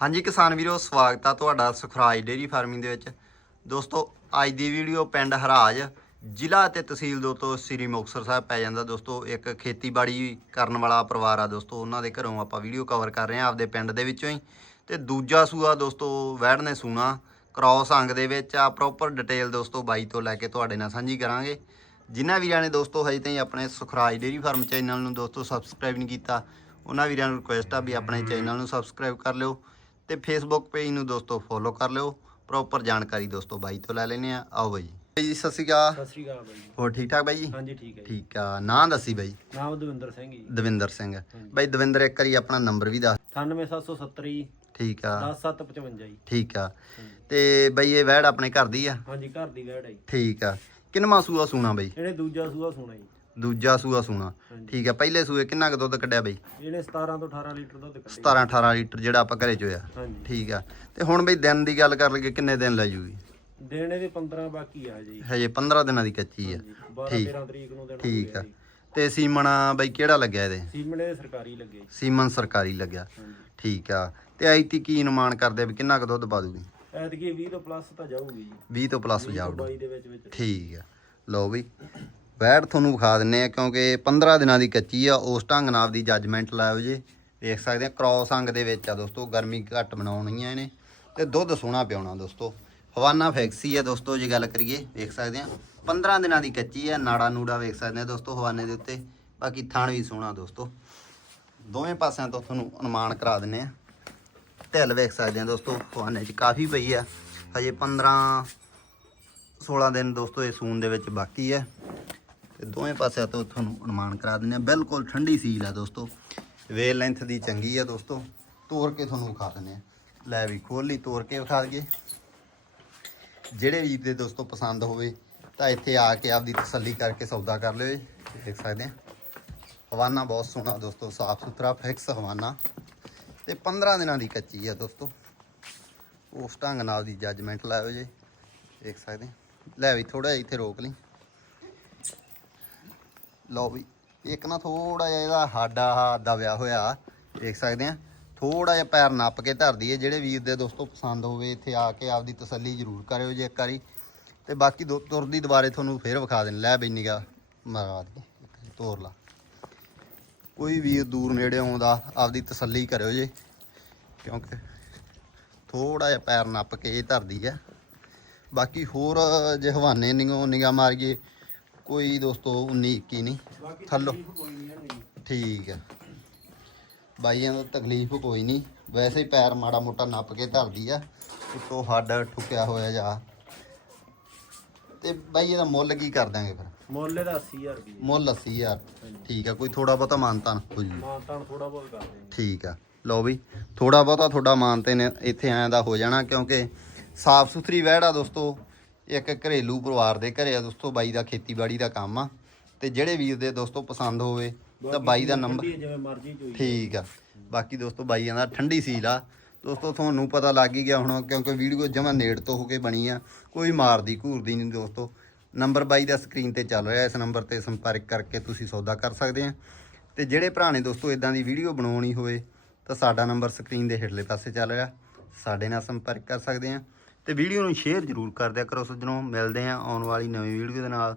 ਹਾਂਜੀ ਕਿਸਾਨ ਵੀਰੋ, ਸਵਾਗਤ ਆ ਤੁਹਾਡਾ ਸੁਖਰਾਜ ਡੇਰੀ ਫਾਰਮਿੰਗ ਦੇ ਵਿੱਚ। ਦੋਸਤੋ, ਅੱਜ ਦੀ ਵੀਡੀਓ ਪਿੰਡ ਹਰਾਜ ਜ਼ਿਲ੍ਹਾ ਤੇ ਤਹਿਸੀਲ ਦੋਸਤੋ ਸ੍ਰੀ ਮੁਕਤਸਰ ਸਾਹਿਬ ਪੈ ਜਾਂਦਾ। ਦੋਸਤੋ, ਇੱਕ ਖੇਤੀਬਾੜੀ ਕਰਨ ਵਾਲਾ ਪਰਿਵਾਰ ਆ ਦੋਸਤੋ, ਉਹਨਾਂ ਦੇ ਘਰੋਂ ਆਪਾਂ ਵੀਡੀਓ ਕਵਰ ਕਰ ਰਹੇ ਆ ਆਪਦੇ ਪਿੰਡ ਦੇ ਵਿੱਚੋਂ ਹੀ। ਤੇ ਦੂਜਾ ਸੂਆ ਦੋਸਤੋ ਵੈੜ ਨੇ ਸੂਣਾ, ਕ੍ਰਾਸ ਅੰਗ ਦੇ ਵਿੱਚ ਆ। ਪ੍ਰੋਪਰ ਡਿਟੇਲ ਦੋਸਤੋ, ਬਾਈ ਤੋਂ ਲੈ ਕੇ ਤੁਹਾਡੇ ਨਾਲ ਸਾਂਝੀ ਕਰਾਂਗੇ। ਜਿਨ੍ਹਾਂ ਵੀਰਾਂ ਨੇ ਦੋਸਤੋ, ਹਜੇ ਤਾਈਂ ਆਪਣੇ ਸੁਖਰਾਜ ਡੇਰੀ ਫਾਰਮ ਚੈਨਲ ਨੂੰ ਦੋਸਤੋ ਸਬਸਕ੍ਰਾਈਬ ਨਹੀਂ ਕੀਤਾ, ਉਹਨਾਂ ਵੀਰਾਂ ਨੂੰ ਰਿਕੁਐਸਟ ਆ ਵੀ ਆਪਣੇ ਚੈਨਲ ਨੂੰ ਸਬਸਕ੍ਰਾਈਬ ਕਰ ਲਿਓ। ਤੇ ਫੇਸਬੁੱਕ ਪੇਜ ਨੂੰ ਦੋਸਤੋ ਫੋਲੋ ਕਰ ਲਿਓ। ਪ੍ਰੋਪਰ ਜਾਣਕਾਰੀ ਦੋਸਤੋ ਬਾਈ ਤੋਂ ਲੈ ਲੈਨੇ ਆ ਆਓ ਬਾਈ। ਬਾਈ ਜੀ ਸਤਿ ਸ਼੍ਰੀ ਅਕਾਲ। ਸਤਿ ਸ਼੍ਰੀ ਅਕਾਲ ਬਾਈ ਜੀ। ਹੋਰ ਠੀਕ ਠਾਕ ਬਾਈ ਜੀ? ਹਾਂਜੀ ਠੀਕ ਹੈ ਜੀ। ਠੀਕ ਆ। ਨਾਂ ਦੱਸੀ ਬਾਈ। ਨਾਮ ਦਵਿੰਦਰ ਸਿੰਘ ਜੀ। ਦਵਿੰਦਰ ਸਿੰਘ। ਬਾਈ ਦਵਿੰਦਰ ਇੱਕ ਵਾਰੀ ਆਪਣਾ ਨੰਬਰ ਵੀ ਦੱਸ। 98770 ਜੀ। ਠੀਕ ਆ। 10755 ਜੀ। ਠੀਕ ਆ। ਤੇ ਬਾਈ ਇਹ ਵੈੜ ਆਪਣੇ ਘਰ ਦੀ ਆ? ਹਾਂਜੀ ਘਰ ਦੀ ਵੈੜ ਹੈ ਜੀ। ਠੀਕ ਆ। ਕਿੰਨਵਾਂ ਸੂਆ ਸੂਣਾ ਬਾਈ? ਇਹਨੇ ਦੂਜਾ ਸੂਆ ਸੋਣਾ ਜੀ। ਦੂਜਾ ਸੂਆ ਸੂਣਾ। ਠੀਕ ਆ ਪਹਿਲੇ ਸੂਏ ਕਿੰਨਾ ਕੁ ਦੁੱਧ ਕੱਢਿਆ ਬਾਈ? ਇਹਨੇ 17 ਤੋਂ 18 ਲੀਟਰ ਦੁੱਧ ਕੱਢਿਆ। 17 18 ਲੀਟਰ ਜਿਹੜਾ ਆਪਾਂ ਘਰੇ ਚੋਇਆ। ਹਾਂਜੀ। ਠੀਕ ਆ। ਤੇ ਹੁਣ ਬਈ ਦਿਨ ਦੀ ਗੱਲ ਕਰ ਲਈਏ ਕਿੰਨੇ ਦਿਨ ਲੈ ਜੂਗੀ? ਦਿਨ ਇਹਦੇ 15 ਬਾਕੀ ਆ ਜੀ। ਹਜੇ 15 ਦਿਨਾਂ ਦੀ ਕੱਚੀ ਆ। 12 ਠੀਕ। 13 ਤਰੀਕ ਨੂੰ ਦਿਨ ਠੀਕ ਆ। ਤੇ ਸੀਮਣਾ ਬਈ ਕਿਹੜਾ ਲੱਗਿਆ ਇਹਦੇ? ਸੀਮਣੇ ਸਰਕਾਰੀ ਲੱਗੇ। ਸੀਮਨ ਸਰਕਾਰੀ ਲੱਗਿਆ। ਠੀਕ ਆ। ਤੇ ਐਤੀ ਕੀ ਅਨੁਮਾਨ ਕਰਦੇ ਵੀ ਕਿੰਨਾ ਕੁ ਦੁੱਧ ਪਾ ਦੂਗੀ? ਐਤਕੀ 20 ਤੋਂ ਪਲੱਸ ਤਾਂ ਜਾਊਗੀ ਜੀ। 20 ਤੋਂ ਪਲੱਸ 20 ਤੋਂ ਜਾਊਗਾ। 22 ਦੇ ਵਿੱਚ ਵਿੱਚ। ਠੀਕ ਆ। ਲਓ ਬਈ। ਵੈੜ ਤੁਹਾਨੂੰ ਵਿਖਾ ਦਿੰਨੇ ਆ ਕਿਉਂਕਿ 15 ਦਿਨਾਂ ਦੀ ਕੱਚੀ ਆ, ਉਸ ਢੰਗ ਨਾਲ ਦੀ ਜੱਜਮੈਂਟ ਲਾਇਓ ਜੇ। ਵੇਖ ਸਕਦੇ ਆ ਕ੍ਰਾਸ ਅੰਗ ਦੇ ਵਿੱਚ ਆ ਦੋਸਤੋ, ਗਰਮੀ ਘੱਟ ਬਣਾਉਣੀਆਂ ਇਹਨੇ। ਤੇ ਦੁੱਧ ਸੋਹਣਾ ਪਿਆਉਣਾ ਦੋਸਤੋ। ਹਵਾਨਾ ਫੈਕਸੀ ਆ ਦੋਸਤੋ, ਜੇ ਗੱਲ ਕਰੀਏ ਵੇਖ ਸਕਦੇ ਆ। 15 ਦਿਨਾਂ ਦੀ ਕੱਚੀ ਆ, ਨਾੜਾ ਨੂੜਾ ਵੇਖ ਸਕਦੇ ਆ ਦੋਸਤੋ, ਹਵਾਨੇ ਦੇ ਉੱਤੇ। ਬਾਕੀ ਥਣ ਵੀ ਸੋਹਣਾ ਦੋਸਤੋ। ਦੋਵੇਂ ਪਾਸਿਆਂ ਤੋਂ ਤੁਹਾਨੂੰ ਅਨੁਮਾਨ ਕਰਾ ਦਿੰਨੇ ਆ। ਢਿੱਲ ਵੇਖ ਸਕਦੇ ਆ ਦੋਸਤੋ, ਹਵਾਨੇ 'ਚ ਕਾਫੀ ਪਈ ਆ। ਹਜੇ 15 16 ਦਿਨ ਦੋਸਤੋ, ਇਹ ਸੂਨ ਦੇ ਵਿੱਚ ਬਾਕੀ ਹੈ ਤੇ ਦੋਵੇਂ ਪਾਸਿਆਂ ਤੋਂ ਤੁਹਾਨੂੰ ਅਨੁਮਾਨ ਕਰਾ ਦਿੰਦੇ ਆ ਬਿਲਕੁਲ ਠੰਡੀ ਸੀਲ ਆ ਦੋਸਤੋ। ਵੇ ਲੈਂਥ ਦੀ ਚੰਗੀ ਆ ਦੋਸਤੋ। ਤੋੜ ਕੇ ਤੁਹਾਨੂੰ ਵਿਖਾ ਦਿੰਦੇ ਆ ਲੈ ਵੀ ਖੋਲ ਲਈ ਤੋੜ ਕੇ ਵਿਖਾ ਦਈਏ। ਜਿਹੜੇ ਵੀ ਦੇ ਦੋਸਤੋ ਪਸੰਦ ਹੋਵੇ, ਤਾਂ ਇੱਥੇ ਆ ਕੇ ਆਪਦੀ ਤਸੱਲੀ ਕਰਕੇ ਸੌਦਾ ਕਰ ਲਿਓ ਜੀ। ਦੇਖ ਸਕਦੇ ਆ ਹਵਾਨਾ ਬਹੁਤ ਸੋਹਣਾ ਦੋਸਤੋ, ਸਾਫ਼ ਸੁਥਰਾ, ਫਿਕਸ ਹਵਾਨਾ। ਤੇ 15 ਦਿਨਾਂ ਦੀ ਕੱਚੀ ਆ ਦੋਸਤੋ। ਉਸ ਢੰਗ ਨਾਲ ਦੀ ਜੱਜਮੈਂਟ ਲਾਇਓ ਜੇ। ਦੇਖ ਸਕਦੇ ਆ। ਲੈ ਵੀ ਥੋੜਾ ਇੱਥੇ ਰੋਕ ਲਈ। ਲਓ ਵੀ, ਇੱਕ ਨਾ ਥੋੜਾ ਜਿਹਾ ਇਹਦਾ ਹਾਡਾ ਆਹ ਦਬਿਆ ਹੋਇਆ, ਦੇਖ ਸਕਦੇ ਆ। ਥੋੜਾ ਜਿਹਾ ਪੈਰ ਨੱਪ ਕੇ ਧਰਦੀ ਏ ਜਿਹੜੇ ਵੀਰ ਦੇ ਦੋਸਤੋ ਪਸੰਦ ਹੋਵੇ, ਇੱਥੇ ਆ ਕੇ ਆਪਦੀ ਤਸੱਲੀ ਜ਼ਰੂਰ ਕਰਿਓ ਜੇ ਇੱਕ ਵਾਰੀ। ਤੇ ਬਾਕੀ ਦੋ, ਤੁਰਦੀ ਦੁਬਾਰੇ ਤੁਹਾਨੂੰ ਫੇਰ ਵਿਖਾ ਦੇਣ। ਲੈ ਬਈ ਨਿਗਾ ਮਰਾ ਦੇ ਤੋਰ ਲਾ। ਕੋਈ ਵੀਰ ਦੂਰ ਨੇੜੇ ਆਉਂਦਾ, ਆਪਦੀ ਤਸੱਲੀ ਕਰਿਓ ਜੇ। ਕਿਉਂਕਿ ਥੋੜਾ ਜਿਹਾ ਪੈਰ ਨੱਪ ਕੇ ਇਹ ਧਰਦੀ ਆ। ਬਾਕੀ ਹੋਰ ਜੇ ਹਵਾਨੇ ਨਿਗੋਂ ਨਿਗਾ ਮਾਰੀਏ ਕੋਈ ਦੋਸਤੋ 19 21 ਨਹੀਂ ਥੱਲੋਂ। ਠੀਕ ਹੈ ਬਾਈਆਂ ਦਾ ਤਕਲੀਫ ਕੋਈ ਨਹੀਂ ਵੈਸੇ ਹੀ ਪੈਰ ਮਾੜਾ ਮੋਟਾ ਨੱਪ ਕੇ ਧਰਦੀ ਆ। ਉੱਤੋਂ ਹੱਡ ਠੁਕਿਆ ਹੋਇਆ ਜਾ। ਤੇ ਬਾਈ ਇਹਦਾ ਮੁੱਲ ਕੀ ਕਰ ਦਾਂਗੇ ਫਿਰ? ਮੁੱਲ ਇਹਦਾ 80000 ਰੁਪਏ ਮੁੱਲ 80000 ਠੀਕ ਆ ਕੋਈ ਥੋੜਾ ਬਹੁਤਾ ਮਾਨਤਾਨ ਹੋ ਜੂ ਮਾਂ ਤਾਂ ਥੋੜਾ ਬਹੁਤ ਕਰਦੇ ਨੇ ਠੀਕ ਆ। ਲਓ ਵੀ ਥੋੜਾ ਬਹੁਤਾ ਤੁਹਾਡਾ ਮਾਨਤੇ ਨੇ ਇੱਥੇ ਐਂ ਦਾ ਹੋ ਜਾਣਾ ਕਿਉਂਕਿ ਸਾਫ਼ ਸੁਥਰੀ ਵਹਿੜ ਆ ਦੋਸਤੋ। ਇੱਕ ਘਰੇਲੂ ਪਰਿਵਾਰ ਦੇ ਘਰੇ ਆ ਦੋਸਤੋ ਬਾਈ ਦਾ ਖੇਤੀਬਾੜੀ ਦਾ ਕੰਮ ਆ। ਤੇ ਜਿਹੜੇ ਵੀਰ ਦੇ ਦੋਸਤੋ ਪਸੰਦ ਹੋਵੇ ਤਾਂ ਬਾਈ ਦਾ ਨੰਬਰ ਜਿਵੇਂ ਮਰਜ਼ੀ ਚੋਈ ਠੀਕ ਆ। ਬਾਕੀ ਦੋਸਤੋ ਬਾਈਆਂ ਦਾ ਠੰਡੀ ਸੀਲ ਆ। ਦੋਸਤੋ ਤੁਹਾਨੂੰ ਪਤਾ ਲੱਗ ਹੀ ਗਿਆ ਹੁਣ ਕਿਉਂਕਿ ਵੀਡੀਓ ਜਮਾ ਨੇੜ ਤੋਂ ਹੋ ਕੇ ਬਣੀ ਆ। ਕੋਈ ਮਾਰਦੀ ਘੂਰਦੀ ਨਹੀਂ ਦੋਸਤੋ। ਨੰਬਰ ਬਾਈ ਦਾ ਸਕਰੀਨ ਤੇ ਚੱਲ ਰਿਹਾ ਇਸ ਨੰਬਰ ਤੇ ਸੰਪਰਕ ਕਰਕੇ ਤੁਸੀਂ ਸੌਦਾ ਕਰ ਸਕਦੇ ਆ। ਤੇ ਜਿਹੜੇ ਭਰਾ ਨੇ ਦੋਸਤੋ ਇਦਾਂ ਦੀ ਵੀਡੀਓ ਬਣਾਉਣੀ ਹੋਵੇ ਤਾਂ ਸਾਡਾ ਨੰਬਰ ਸਕਰੀਨ ਦੇ ਹੇਠਲੇ ਪਾਸੇ ਚੱਲ ਰਿਹਾ। ਸਾਡੇ ਨਾਲ ਸੰਪਰਕ ਕਰ ਸਕਦੇ ਆ। ਤੇ ਵੀਡੀਓ ਨੂੰ ਸ਼ੇਅਰ ਜ਼ਰੂਰ ਕਰ ਦਿਆ ਕਰੋ ਸੱਜਣੋ। ਮਿਲਦੇ ਆ ਆਉਣ ਵਾਲੀ ਨਵੀਂ ਵੀਡੀਓ ਦੇ ਨਾਲ।